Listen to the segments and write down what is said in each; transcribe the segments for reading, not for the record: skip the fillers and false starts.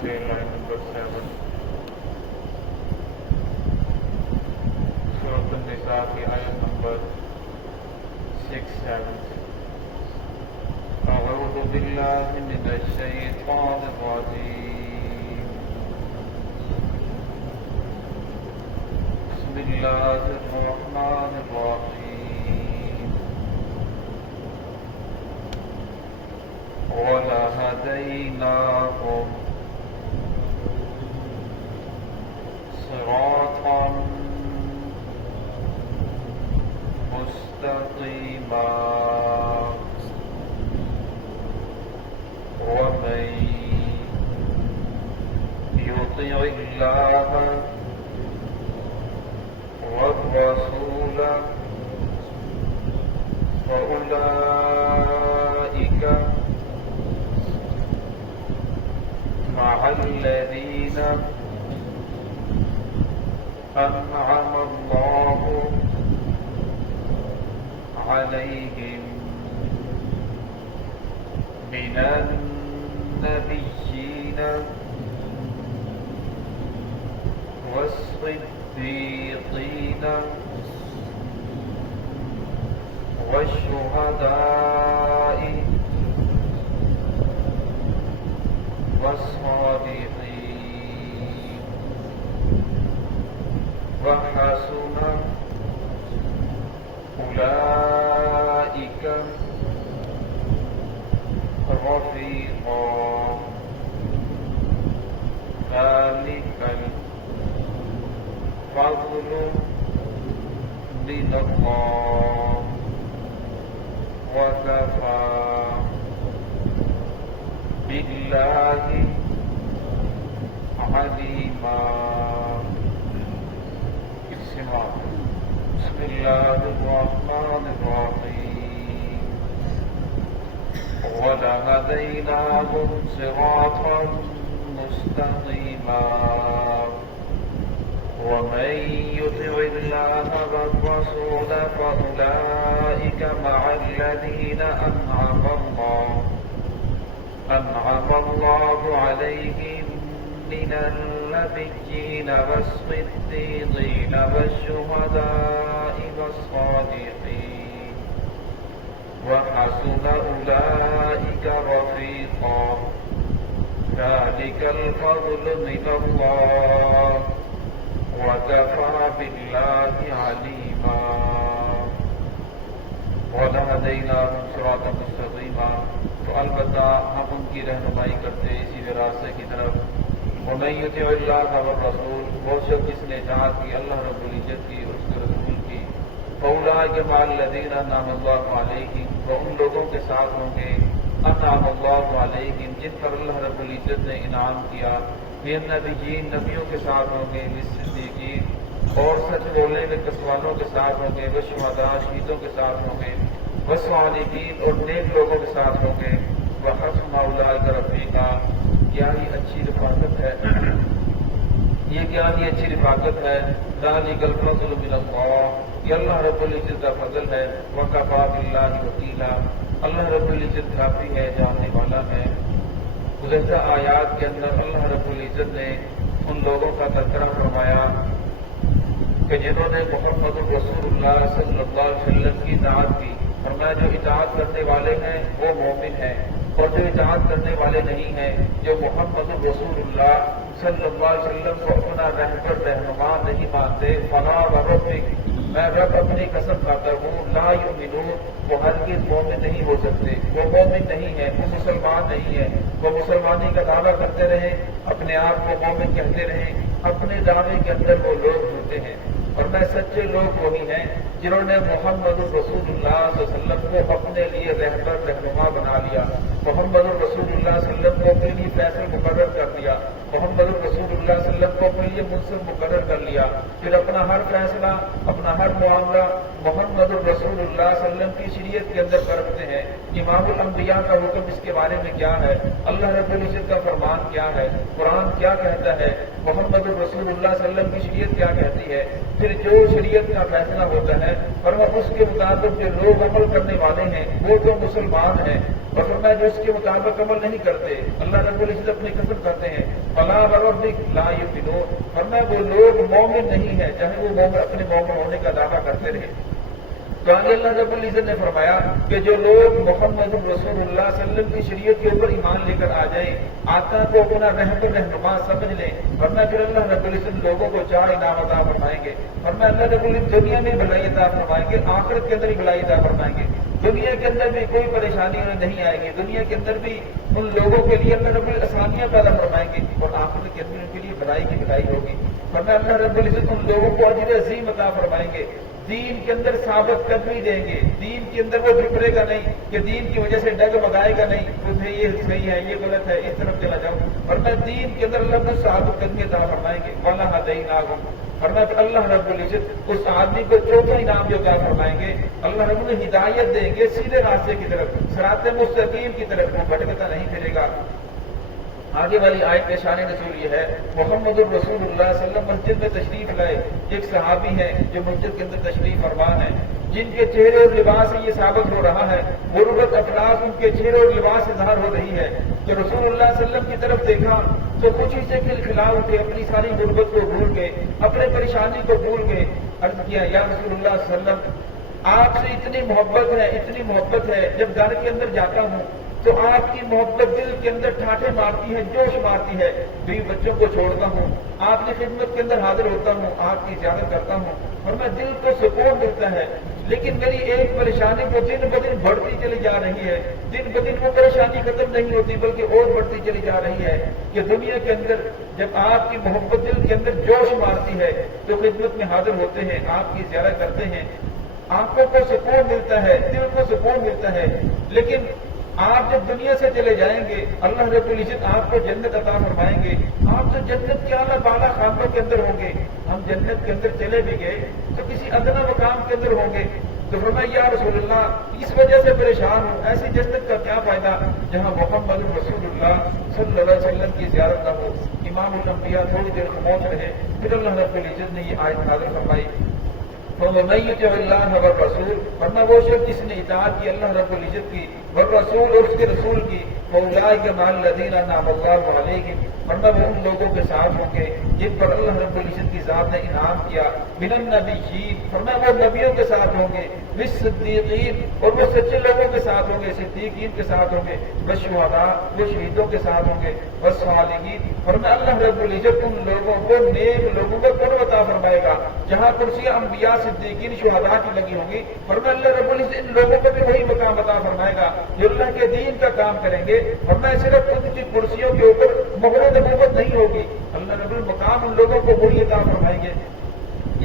سے line number 7 سورۃ النساء کی آیت نمبر 6-7 سے اعوذ باللہ من الشیطان الرجیم بسم اللہ الرحمن الرحیم وَلَهَدَيْنَاهُمْ صِرَاطًا مُسْتَقِيمًا وَمَن يُطِعِ اللَّهَ وَالرَّسُولَ فَأُولَئِكَ مع الذين أنعم الله عليهم من النبيين والصديقين والشهداء والصالحين وحسن أولئك رفيقا ذلك الفضل من الله وكفى بالله عليما. بسم اللہ الرحمن الرحیم وَلَهَدَيْنَاهُمْ صِرَاطًا مُسْتَقِيمًا وَمَن يُطِعِ اللَّهَ وَالرَّسُولَ فَأُولَئِكَ مع الذين أنعم الله عليهم من النبيين والصديقين والشهداء والصالحين وحسن أولئك رفيقا ذلك الفضل من الله وكفى بالله عليما. وَلَهَدَيْنَاهُمْ صِرَاطًا مُسْتَقِيمًا تو البتہ ہم ان کی رہنمائی کرتے اسی راستے کی طرف. وَمَن يُطِعِ اللَّهَ وَالرَّسُولَ وہ شخص جس نے اطاعت کی اللہ رب العزت کی اور اس کے رسول کی. فَأُولَٰئِكَ مَعَ الَّذِينَ أَنْعَمَ اللَّهُ عَلَيْهِمْ وہ ان لوگوں کے ساتھ ہوں گے أَنْعَمَ اللَّهُ عَلَيْهِمْ جن پر اللہ رب العزت نے انعام کیا. مِنَ النَّبِيِّينَ نبیوں کے ساتھ ہوں گے، وَالصِّدِّيقِينَ اور سچ بولنے میں کسوانوں کے ساتھ ہوں گے، وَالشُّهَدَاء شہیدوں کے ساتھ ہوں گے، وَالصَّالِحِينَ اور نیک لوگوں کے ساتھ ہوں گے. وَحَسُنَ أُولَٰئِكَ رَفِيقًا کیا ہی اچھی رفاقت ہے، یہ کیا ہی اچھی رفاقت ہے. ذَلِكَ الْفَضْلُ مِنَ اللَّهِ یہ اللہ رب العزت کا فضل ہے. وَكَفَىٰ بِاللَّهِ وَكِيلًا اللہ رب العزت کافی ہے، جاننے والا ہے. گزشتہ آیات کے اندر اللہ رب العزت نے ان لوگوں کا تذکرہ فرمایا کہ جنہوں نے محمد رسول اللہ صلی اللہ علیہ وسلم کی اطاعت کی. فرمایا جو اطاعت کرنے والے ہیں وہ مومن ہیں، اور جو اطاعت کرنے والے نہیں ہیں، جو محمد رسول اللہ صلی اللہ علیہ وسلم کو اپنا رہبر رہنما نہیں مانتے. فلا وربک میں رب اپنی قسم کھاتا ہوں لا یؤمنون وہ ہرگز مومن نہیں ہو سکتے. وہ مومن نہیں ہے، وہ مسلمان نہیں ہے. وہ مسلمانی کا دعویٰ کرتے رہیں، اپنے آپ کو مومن کہتے رہیں، اپنے دعوے کے اندر وہ لوگ ہوتے ہیں. اور میں سچے لوگ وہی ہیں جنہوں نے محمد رسول اللہ صلی اللہ علیہ وسلم کو اپنے لیے رہبر رہنما بنا لیا، محمد رسول اللہ صلی اللہ علیہ وسلم کو اپنے لیے فیصل مقرر کر دیا، محمد رسول اللہ صلی اللہ علیہ وسلم کو اپنے لیے منصف مقرر کر لیا. پھر اپنا ہر فیصلہ، اپنا ہر معاملہ محمد رسول اللہ صلی اللہ علیہ وسلم کی شریعت کے اندر کرتے ہیں. امام الانبیاء کا حکم اس کے بارے میں کیا ہے، اللہ رب العزت کا فرمان کیا ہے، قرآن کیا کہتا ہے، محمد رسول اللہ صلی اللہ علیہ وسلم کی شریعت کیا کہتی ہے. پھر جو شریعت کا فیصلہ ہوتا ہے اور وہ اس کے مطابق جو لوگ عمل کرنے والے ہیں وہ تو مسلمان ہیں، اور فرمایا جو اس کے مطابق عمل نہیں کرتے اللہ رب العزت اپنی قسم کرتے ہیں فلا وربک لا یؤمنون، فرمایا وہ لوگ مومن نہیں ہیں چاہے وہ مومن اپنے مومن ہونے کا دعویٰ کرتے رہے۔ تو آگے اللہ رب العزت نے فرمایا کہ جو لوگ محمد رسول اللہ صلی اللہ علیہ وسلم کی شریعت کے اوپر ایمان لے کر آ جائیں، آقا کو اپنا رہنما سمجھ لیں، ورنہ پھر اللہ رب العزت لوگوں کو 4 انعام عطا فرمائیں گے۔ ورنہ اللہ رب العزت دنیا میں بھلائی عطا فرمائیں گے، آخرت کے اندر ہی بھلائی عطا فرمائیں گے۔ دنیا کے اندر بھی کوئی پریشانی انہیں نہیں آئے گی، دنیا کے اندر بھی ان لوگوں کے لیے اللہ رب العزت آسانیاں پیدا فرمائیں گے، اور آخرت کے اندر ان کے لیے بھلائی کی بھلائی ہوگی۔ ورنہ اللہ رب العزت ان لوگوں کو اجر عظیم عطا فرمائیں گے، دین کے اندر ثابت قدمی دیں گے، دین کے اندر وہ جھکرے گا نہیں کہ دین کی وجہ سے ڈگ مگائے گا نہیں کہ یہ صحیح ہے یہ غلط ہے اس طرف چلا جاؤ، ورنہ دین کے اندر اللہ کو ثابت قدمی عطا فرمائیں گے۔ وَلَهَدَيْنَاهُمْ، ورنہ اللہ رب العزت اس آدمی کو چوتھا انعام جو عطا فرمائیں گے، اللہ رب العزت ہدایت دیں گے سیدھے راستے کی طرف، صراط مستقیم کی طرف، وہ بھٹکتا نہیں پھرے گا۔ آگے والی آیت کا شان نزول یہ ہے، محمد الرسول اللہ صلی اللہ علیہ وسلم مسجد میں تشریف لائے، ایک صحابی ہیں جو مسجد کے اندر تشریف فرما ہیں، جن کے چہرے اور لباس سے یہ ثابت ہو رہا ہے، غربت افلاس ان کے چہرے اور لباس سے ظاہر ہو رہی ہے کہ رسول اللہ صلی اللہ علیہ وسلم کی طرف دیکھا تو خوشی سے کھلکھلا اٹھے، اپنی ساری غربت کو بھول گئے، اپنے پریشانی کو بھول گئے، عرض کیا یا رسول اللہ صلی اللہ علیہ وسلم آپ سے اتنی محبت ہے، جب گھر کے اندر جاتا ہوں تو آپ کی محبت دل کے اندر ٹھاٹھے مارتی ہے، جوش مارتی ہے، بیوی بچوں کو چھوڑتا ہوں، آپ کی خدمت کے اندر حاضر ہوتا ہوں، آپ کی زیارت کرتا ہوں اور میں دل کو سکون ملتا ہے، لیکن میری ایک پریشانی وہ دن بدن بڑھتی چلی جا رہی ہے، دن بدن وہ پریشانی ختم نہیں ہوتی بلکہ اور بڑھتی چلی جا رہی ہے کہ دنیا کے اندر جب آپ کی محبت دل کے اندر جوش مارتی ہے تو خدمت میں حاضر ہوتے ہیں، آپ کی زیارت کرتے ہیں، آنکھوں کو سکون ملتا ہے، دل کو سکون ملتا ہے، لیکن آپ جب دنیا سے چلے جائیں گے اللہ رب العزت آپ کو جنت عطا فرمائیں گے، آپ تو جنت کے اعلیٰ بالا خانوں کے اندر ہوں گے، ہم جنت کے اندر چلے بھی گئے تو کسی ادنا مقام کے اندر ہوں گے، تو فرمایا یا رسول اللہ اس وجہ سے پریشان ہوں، ایسی جنت کا کیا فائدہ جہاں محمد رسول اللہ صلی اللہ علیہ وسلم کی زیارت نہ ہو۔ امام الانبیاء تھوڑی دیر خاموش رہے، پھر اللہ رب العزت نے یہ آیت نازل فرمائی وَمَن يُطِعِ اللَّهَ وَالرَّسُولَ، ورنہ وہ شخص جس نے اطاعت کی اللہ رب العزت کی، والرسول اور اس کے رسول کی، فَأُولَٰئِكَ مَعَ الَّذِينَ أَنْعَمَ اللَّهُ عَلَيْهِمْ، ورنہ وہ ان لوگوں کے ساتھ ہوں گے جن پر اللہ رب العزت کی ذات نے انعام کیا، مِنَ النَّبِيِّينَ، فرمایا وہ نبیوں کے ساتھ ہوں گے، وَالصِّدِّيقِينَ، اور وہ سچے لوگوں کے ساتھ ہوں گے، صدیقین کے ساتھ ہوں گے، وَالشُّهَدَاء، وہ شہیدوں کے ساتھ ہوں گے، وَالصَّالِحِينَ، فرمایا اللہ رب العزت ان لوگوں کو نیک لوگوں کو قرب عطا فرمائے گا جہاں کرسیاں انبیاء صدیقین شہداء کی لگی ہوں گی، فرمایا اللہ رب العزت ان لوگوں کو بھی وہی مقام عطا فرمائے گا جو اللہ کے دین کا کام کریں گے، فرمایا صرف ان کی کرسیوں کے اوپر مہر نبوت نہیں ہوگی، اللہ رب المقام ان لوگوں کو وہی عطا فرمائیں گے۔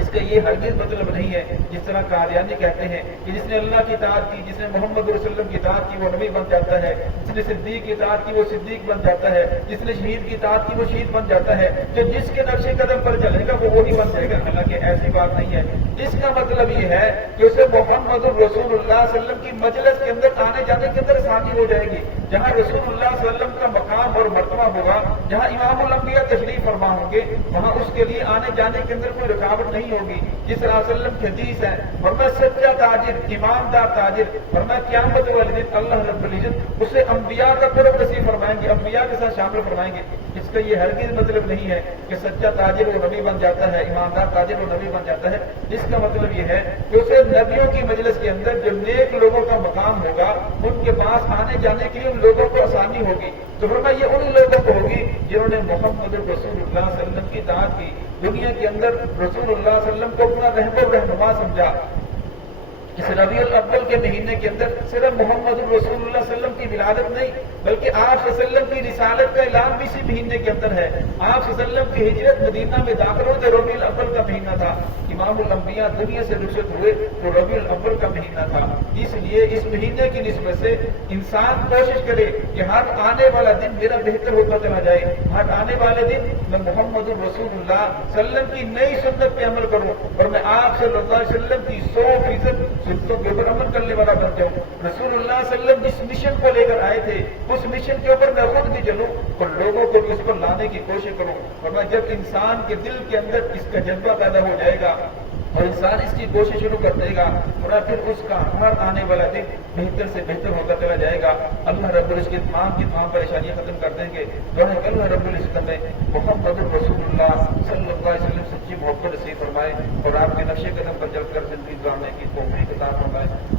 اس کا یہ ہرگز مطلب نہیں ہے جس طرح قادیانی کہتے ہیں کہ جس نے اللہ کی اطاعت کی، جس نے محمد رسول اللہ علیہ وسلم کی اطاعت کی وہ نبی بن جاتا ہے، جس نے صدیق کی اطاعت کی وہ صدیق بن جاتا ہے، جس نے شہید کی اطاعت کی وہ شہید بن جاتا ہے، جو جس کے نقش قدم پر چلے گا وہ وہی بن جائے گا، حالانکہ ایسی بات نہیں ہے۔ اس کا مطلب یہ ہے کہ اسے محمد رسول اللہ صلی اللہ علیہ وسلم کی مجلس کے اندر آنے جانے کے اندر آسانی ہو جائے گی، جہاں رسول اللہ صلی اللہ علیہ وسلم کا مقام اور مرتبہ ہوگا، جہاں امام الانبیاء تشریف فرما ہوں گے، وہاں اس کے لیے آنے جانے کے اندر کوئی رکاوٹ نہیں ہوگی۔ جس صلی اللہ علیہ وسلم کی حدیث ہے، فرمایا سچا تاجر، ایماندار تاجر، فرمایا قیامت والے دن اللہ رب العزت اسے انبیاء کا قرب نصیب فرمائیں گے، انبیاء کے ساتھ شامل فرمائیں گے۔ اس کا یہ ہرگز مطلب نہیں ہے کہ سچا تاجر وہ نبی بن جاتا ہے، ایماندار تاجر وہ نبی بن جاتا ہے۔ اس کا مطلب یہ ہے کہ اسے نبیوں کی مجلس کے اندر جو نیک لوگوں کا مقام ہوگا ان کے پاس آنے جانے کے لیے ان لوگوں کو آسانی ہوگی۔ تو فرمایا یہ ان لوگوں کو ہوگی جنہوں نے محمد رسول اللہ صلی اللہ علیہ وسلم کی اطاعت کی، دنیا کے اندر رسول اللہ صلی اللہ علیہ وسلم کو اپنا رہنما سمجھا۔ اس ربیع الاول کے مہینے کے اندر صرف محمد رسول اللہ صلی اللہ علیہ وسلم کی ولادت نہیں بلکہ آپ صلی اللہ علیہ وسلم کی رسالت کا اعلان بھی اسی مہینے کے اندر ہے۔ آپ صلی اللہ علیہ وسلم کی ہجرت مدینہ میں داخل ہوتے ربیع الاول کا مہینہ تھا، امام الانبیاء دنیا سے رخصت ہوئے تو ربیع الاول کا مہینہ تھا۔ اس لیے اس مہینے کی نسبت سے انسان کوشش کرے کہ ہر آنے والا دن میرا بہتر ہوتا چلا جائے، ہر آنے والے دن میں محمد رسول اللہ صلی اللہ علیہ وسلم کی نئی سنت پہ عمل کروں اور میں آپ صلی اللہ علیہ وسلم کی 100% سنتوں کے اوپر عمل کرنے والا بن جاؤں۔ رسول اللہ صلی اللہ علیہ وسلم جس مشن کو لے کر آئے تھے اس مشن کے اوپر میں خود بھی چلوں اور لوگوں کو بھی اس پر لانے کی کوشش کروں، اور میں جب انسان کے دل کے اندر اس کا جذبہ پیدا ہو جائے گا اور انسان اس کی کوشش شروع کر دے گا اور پھر اس کا ہر آنے والا دن بہتر سے بہتر ہوتا چلا جائے گا. اللہ رب العزت کی تمام پریشانیاں ختم کر دیں گے. دعا کہ اللہ رب العزت میں محمد رسول اللہ صلی اللہ علیہ وسلم سچی محبت نصیب فرمائے اور آپ کے نقش قدم پر چل کر زندگی گزارنے کی توفیق عطا فرمائے.